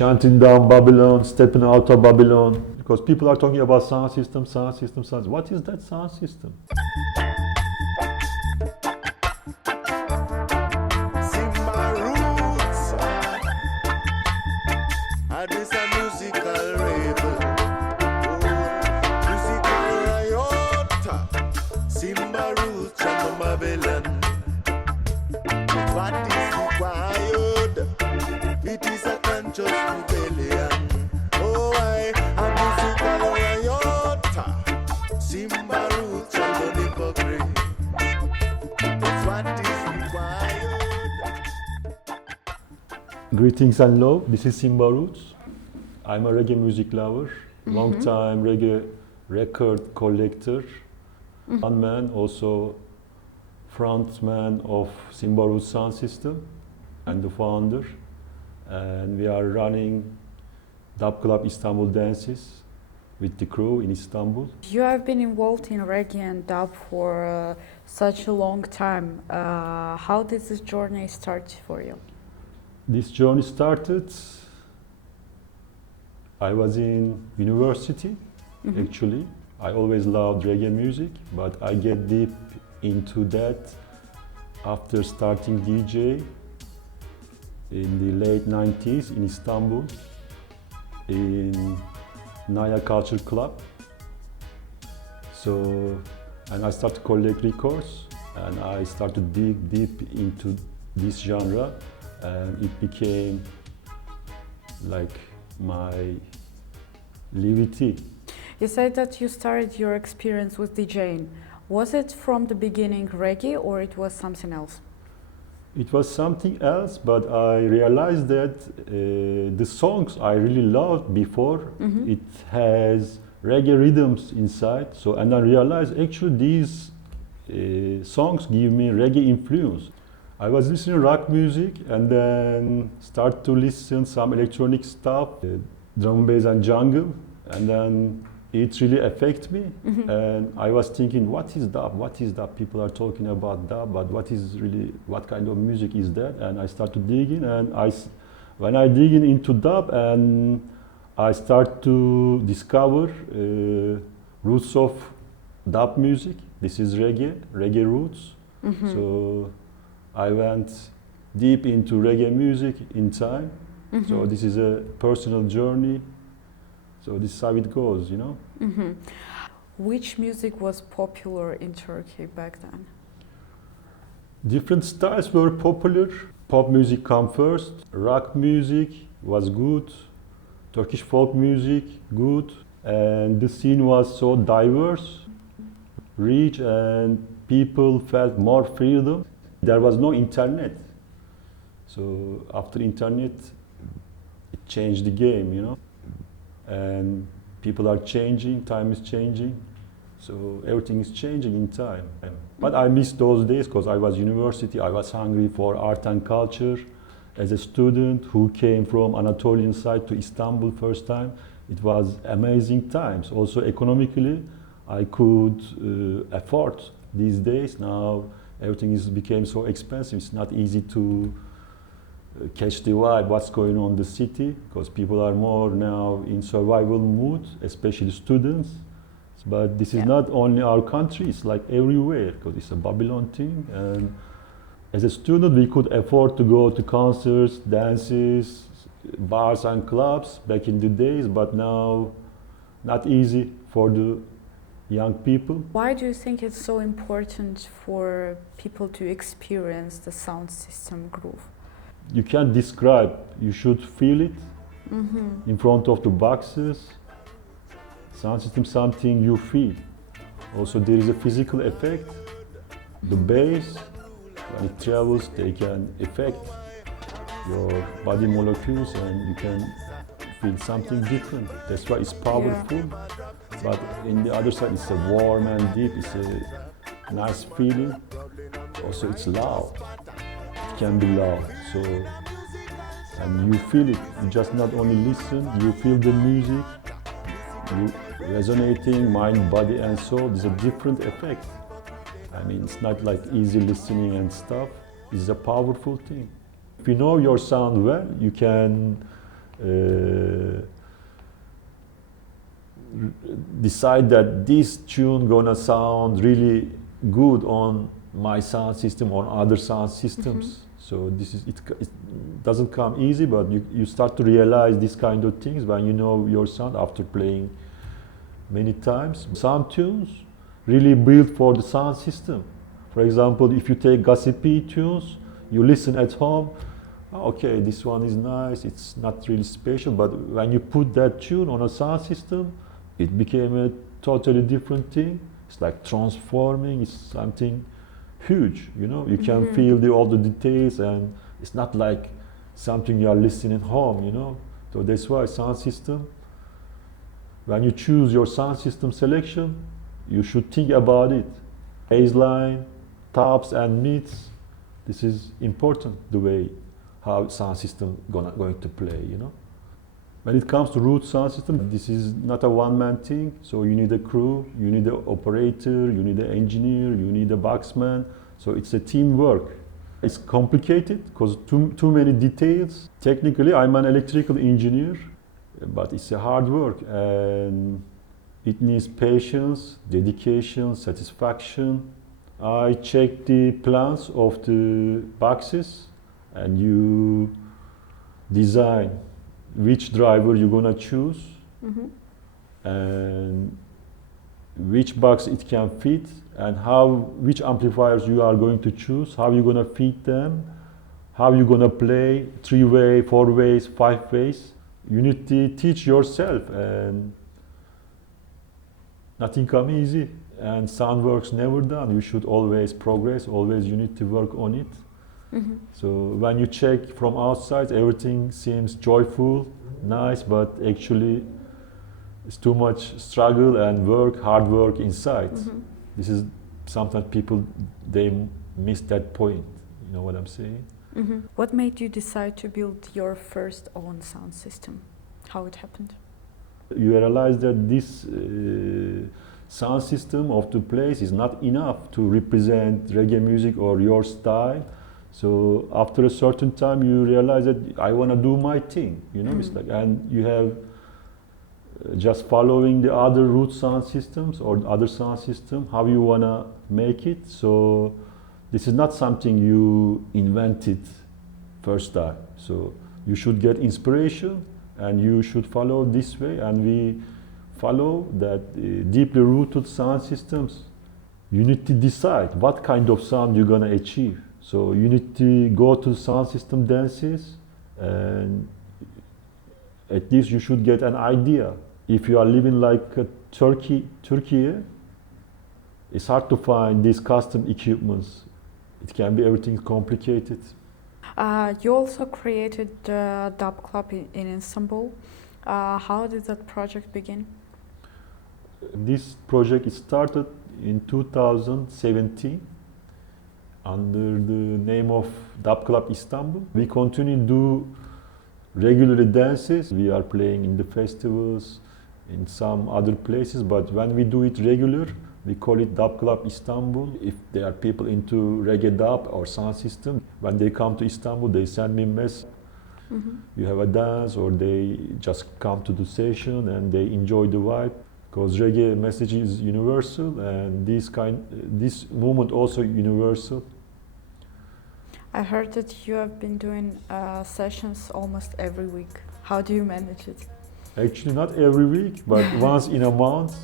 Shutting down Babylon, stepping out of Babylon. Because people are talking about sound system, sound system, sound system. What is that sound system? Simba Roots. And it's a musical rebel. Musical riot. Simba Roots from Babylon. It's what is required. It is a conscious rebellion. Oh, a musical riot. Simba Roots from the hypocrite. It's what is required. Greetings and love, this is Simba Roots. I'm a reggae music lover, long-time reggae record collector, one man, also frontman of Simba Roots sound system and the founder. And we are running Dub Club Istanbul dances with the crew in Istanbul. You have been involved in reggae and dub for such a long time. How did this journey start for you? This journey started, I was in university, actually. I always loved reggae music, but I get deep into that after starting DJ in the late 90s in Istanbul, in Naya Culture Club. So, and I started to collect records, and I started to dig deep into this genre, and it became like my liberty. You said that you started your experience with DJing. Was it from the beginning reggae or it was something else? It was something else, but I realized that the songs I really loved before, it has reggae rhythms inside. So, and I realized actually these songs give me reggae influence. I was listening to rock music and then start to listen some electronic stuff, drum and bass and jungle, and then it really affected me. And I was thinking, what is dub? What is dub? People are talking about dub, but what kind of music is that? And I started digging, and when I dig into dub, and I start to discover roots of dub music. This is reggae roots. So I went deep into reggae music in time. So this is a personal journey. So this is how it goes, you know. Which music was popular in Turkey back then? Different styles were popular. Pop music come first. Rock music was good. Turkish folk music, good. And the scene was so diverse, rich, and people felt more freedom. There was no internet. So after internet, it changed the game, you know. And people are changing, time is changing, so everything is changing in time. But I miss those days because I was university, I was hungry for art and culture. As a student who came from Anatolian side to Istanbul first time, it was amazing times. Also economically, I could afford these days. Now everything became so expensive, it's not easy to catch the vibe, what's going on in the city, because people are more now in survival mood, especially students. But this is not only our country, it's like everywhere, because it's a Babylon thing. And as a student, we could afford to go to concerts, dances, bars and clubs back in the days, but now not easy for the young people. Why do you think it's so important for people to experience the sound system groove? You can't describe, you should feel it in front of the boxes. Sound system, something you feel. Also there is a physical effect. The bass, when it travels, they can affect your body molecules and you can feel something different. That's why it's powerful. But in the other side, it's a warm and deep, it's a nice feeling. Also it's loud. Can be loud, so and you feel it. You just not only listen, you feel the music, you resonating mind, body, and soul. There's a different effect. I mean, it's not like easy listening and stuff. It's a powerful thing. If you know your sound well, you can decide that this tune gonna sound really good on my sound system or other sound systems. So this is it doesn't come easy, but you start to realize these kind of things when you know your sound after playing many times. Some tunes really built for the sound system. For example, if you take gossipy tunes, you listen at home, okay, this one is nice, it's not really special, but when you put that tune on a sound system, it became a totally different thing. It's like transforming, it's something huge, you know, you can feel all the details, and it's not like something you are listening at home, you know. So that's why sound system, when you choose your sound system selection, you should think about it. Baseline, tops and mids, this is important, the way how sound system going to play, you know. When it comes to root sound system, this is not a one-man thing, so you need a crew, you need an operator, you need an engineer, you need a boxman, so it's a teamwork. It's complicated because too many details. Technically, I'm an electrical engineer, but it's a hard work, and it needs patience, dedication, satisfaction. I check the plans of the boxes, and you design which driver you're gonna choose, and which box it can fit, and which amplifiers you are going to choose, how you're gonna feed them, how you're gonna play 3-way, 4 ways, 5 ways. You need to teach yourself, and nothing comes easy, and sound work's never done. You should always progress, always you need to work on it. So when you check from outside, everything seems joyful, nice, but actually it's too much struggle and work, hard work inside. This is sometimes people, they miss that point. You know what I'm saying? What made you decide to build your first own sound system? How it happened? You realize that this sound system of the place is not enough to represent reggae music or your style. So after a certain time, you realize that I want to do my thing, you know. It's like, and you have just following the other root sound systems or other sound system, how you want to make it. So this is not something you invented first time. So you should get inspiration, and you should follow this way, and we follow that deeply rooted sound systems. You need to decide what kind of sound you're going to achieve. So you need to go to sound system dances, and at least you should get an idea. If you are living like Turkey, it's hard to find these custom equipments. It can be everything complicated. You also created the Dub Club in Istanbul. How did that project begin? This project started in 2017 under the name of Dub Club Istanbul. We continue to do regularly dances. We are playing in the festivals, in some other places, but when we do it regular, we call it Dub Club Istanbul. If there are people into reggae dub or sound system, when they come to Istanbul, they send me a message. You have a dance, or they just come to the session and they enjoy the vibe. Because reggae message is universal, and this movement also universal. I heard that you have been doing sessions almost every week. How do you manage it? Actually, not every week, but once in a month.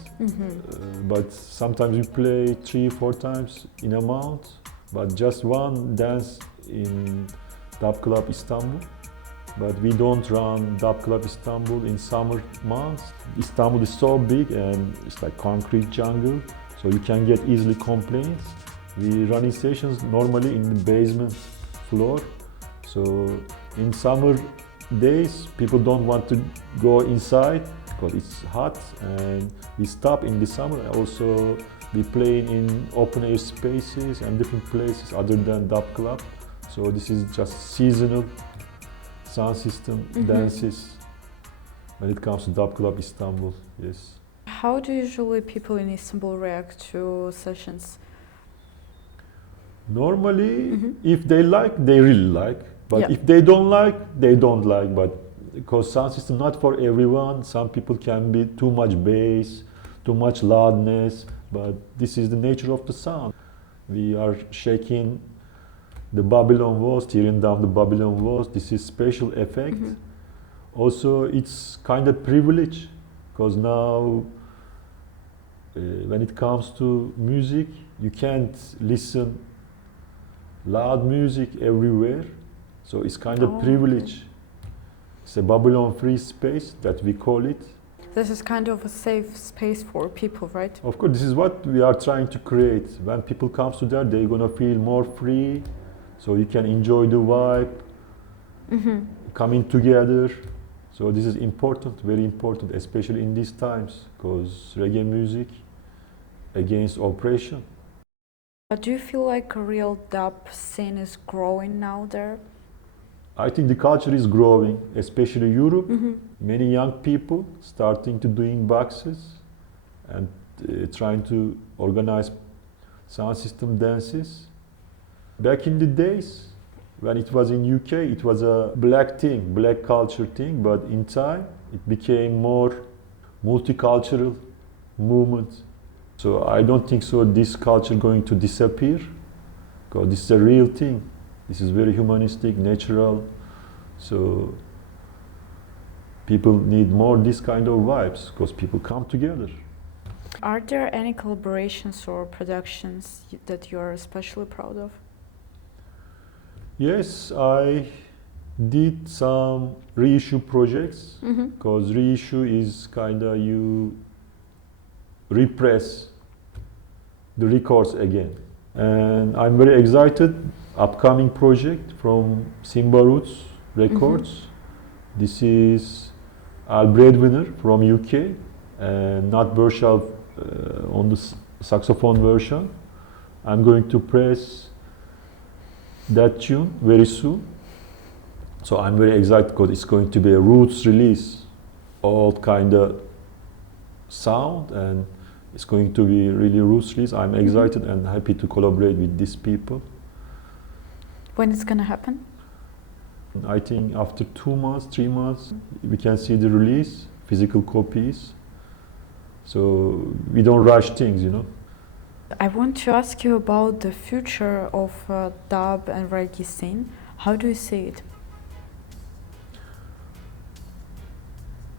But sometimes we play 3-4 times in a month. But just one dance in Dub Club Istanbul. But we don't run Dub Club Istanbul in summer months. Istanbul is so big, and it's like concrete jungle, so you can get easily complaints. We run in sessions normally in the basement floor. So in summer days, people don't want to go inside because it's hot, and we stop in the summer. Also, we play in open air spaces and different places other than Dub Club. So this is just seasonal sound system dances when it comes to Dub Club Istanbul. Yes. How do usually people in Istanbul react to sessions? Normally, if they like, they really like. But if they don't like, they don't like. But because sound system not for everyone. Some people can be too much bass, too much loudness, but this is the nature of the sound. We are shaking the Babylon walls, tearing down the Babylon walls. This is special effect. Also, it's kind of privilege, because now when it comes to music, you can't listen loud music everywhere. So it's kind of privilege. It's a Babylon-free space that we call it. This is kind of a safe space for people, right? Of course, this is what we are trying to create. When people come to there, they're gonna feel more free, so you can enjoy the vibe, coming together. So this is important, very important, especially in these times, because reggae music against oppression. Do you feel like a real dub scene is growing now there? I think the culture is growing, especially Europe. Many young people starting to doing boxes and trying to organize sound system dances. Back in the days, when it was in UK, it was a black thing, black culture thing, but in time, it became more multicultural movement. So I don't think so this culture going to disappear, because this is a real thing. This is very humanistic, natural. So people need more this kind of vibes, because people come together. Are there any collaborations or productions that you are especially proud of? Yes, I did some reissue projects, because reissue is kind of you repress the records again. And I'm very excited, upcoming project from Simba Roots Records. This is Al Breadwinner from UK and Nat Burchell on the saxophone version. I'm going to press that tune very soon. So I'm very excited, because it's going to be a roots release, all kind of sound, and it's going to be really roots release. I'm excited and happy to collaborate with these people. When it's gonna happen? I think after 2 months, 3 months, we can see the release, physical copies. So we don't rush things, you know. I want to ask you about the future of dub and reggae scene. How do you see it?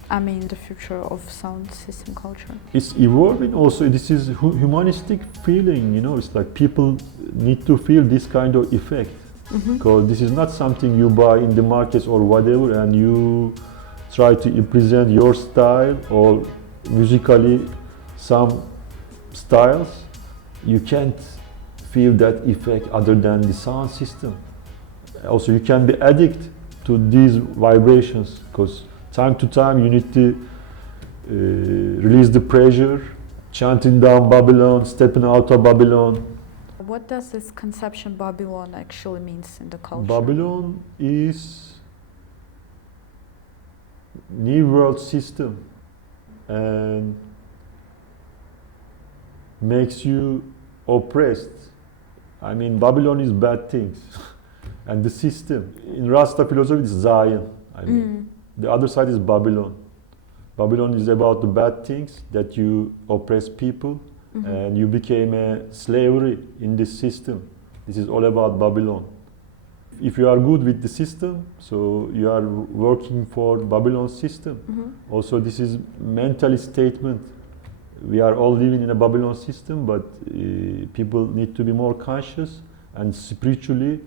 I mean, the future of sound system culture. It's evolving also. This is humanistic feeling, you know. It's like people need to feel this kind of effect. Because this is not something you buy in the markets or whatever and you try to present your style or musically some styles. You can't feel that effect other than the sound system. Also, you can be addicted to these vibrations, because time to time you need to release the pressure, chanting down Babylon, stepping out of Babylon. What does this conception Babylon actually means in the culture? Babylon is new world system and makes you oppressed. I mean, Babylon is bad things. And the system, in Rasta philosophy, is Zion. I mean, the other side is Babylon. Babylon is about the bad things, that you oppress people, and you became a slavery in this system. This is all about Babylon. If you are good with the system, so you are working for Babylon system. Also, this is mentally statement. We are all living in a Babylon system, but people need to be more conscious and spiritually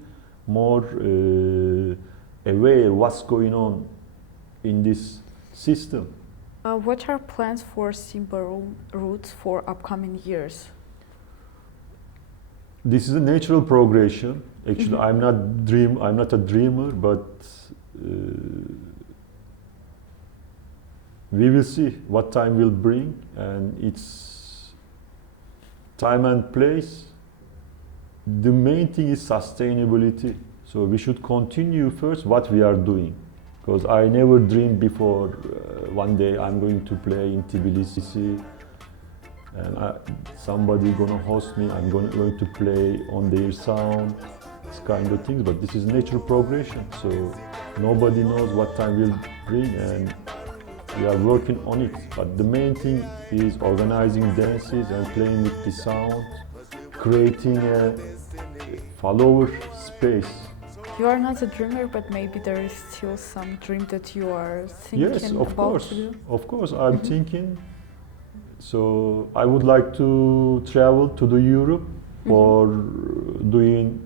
more aware what's going on in this system. What are plans for Simba Roots for upcoming years? This is a natural progression. Actually, I'm not a dreamer, but we will see what time will bring, and it's time and place. The main thing is sustainability. So we should continue first what we are doing. Because I never dreamed before one day I'm going to play in Tbilisi and somebody gonna host me, I'm going to play on their sound. this kind of things, but this is natural progression. So nobody knows what time will bring, and we are working on it. But the main thing is organizing dances and playing with the sound, creating a follower space. You are not a dreamer, but maybe there is still some dream that you are thinking Yes, of about course, to do. of course. I'm thinking. So I would like to travel to the Europe for doing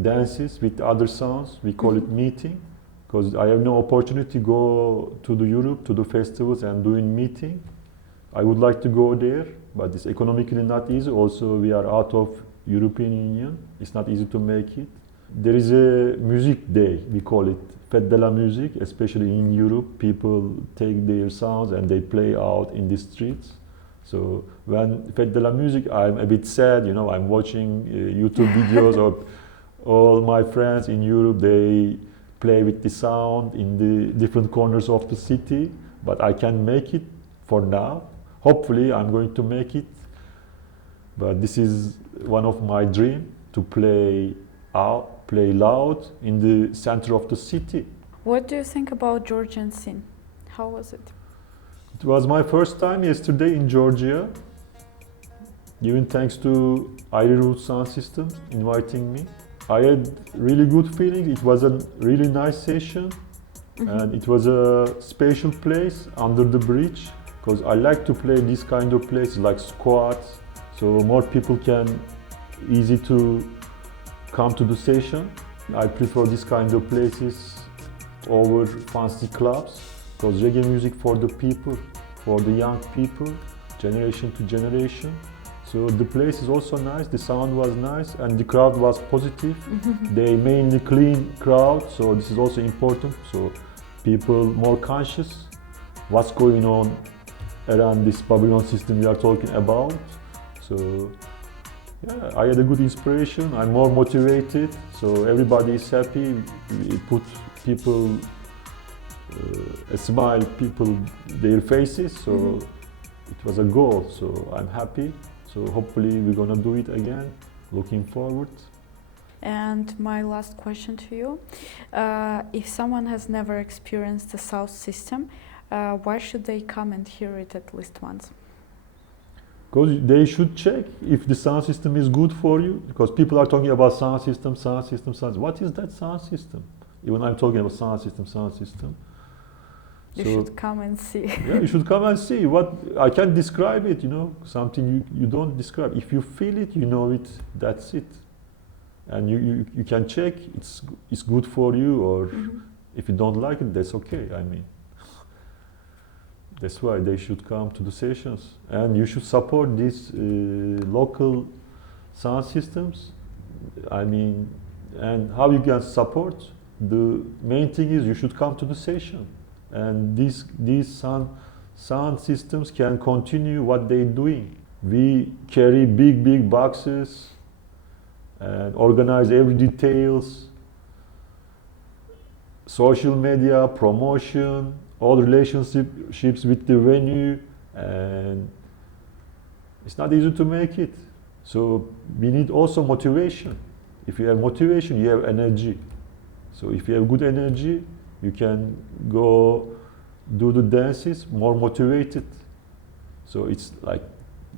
dances with other sounds. We call it meeting, because I have no opportunity to go to the Europe to the festivals and doing meeting. I would like to go there, but it's economically not easy. Also, we are out of European Union. It's not easy to make it. There is a music day, we call it Fête de la Musique, especially in Europe. People take their sounds and they play out in the streets. So when Fête de la Musique, I'm a bit sad, you know, I'm watching YouTube videos of all my friends in Europe, they play with the sound in the different corners of the city, but I can't make it for now. Hopefully I'm going to make it, but this is one of my dreams, to play out, play loud in the center of the city. What do you think about Georgian scene? How was it? It was my first time yesterday in Georgia, even thanks to Simba Roots sound system inviting me. I had really good feeling. It was a really nice session, and it was a special place under the bridge, because I like to play this kind of places like squats, so more people can easy to come to the session. I prefer this kind of places over fancy clubs, because reggae music for the people, for the young people, generation to generation. So the place is also nice, the sound was nice, and the crowd was positive. They mainly clean crowd, so this is also important. So people more conscious what's going on around this Babylon system we are talking about. So yeah, I had a good inspiration. I'm more motivated, so everybody is happy. We put people a smile, people their faces. So it was a goal. So I'm happy. So hopefully we're gonna do it again. Looking forward. And my last question to you: if someone has never experienced the sound system, why should they come and hear it at least once? Because they should check if the sound system is good for you. Because people are talking about sound system, sound system, sound system. What is that sound system? Even I'm talking about sound system, sound system. You should come and see. Yeah, you should come and see. What I can't describe it, you know, something you don't describe. If you feel it, you know it, that's it. And you can check it's good for you, or if you don't like it, that's okay. I mean, that's why they should come to the sessions, and you should support these local sound systems. I mean, and how you can support? The main thing is you should come to the session, and these sound systems can continue what they're doing. We carry big boxes and organize every details, social media, promotion, all relationships with the venue, and it's not easy to make it. So we need also motivation. If you have motivation, you have energy. So if you have good energy, you can go do the dances more motivated. So it's like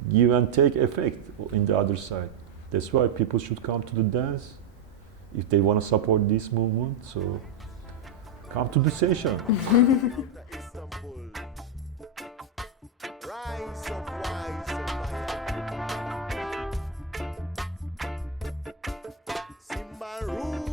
give and take effect in the other side. That's why people should come to the dance if they want to support this movement. So come to the session. Istanbul. Rise up, rise up, Simba Roots.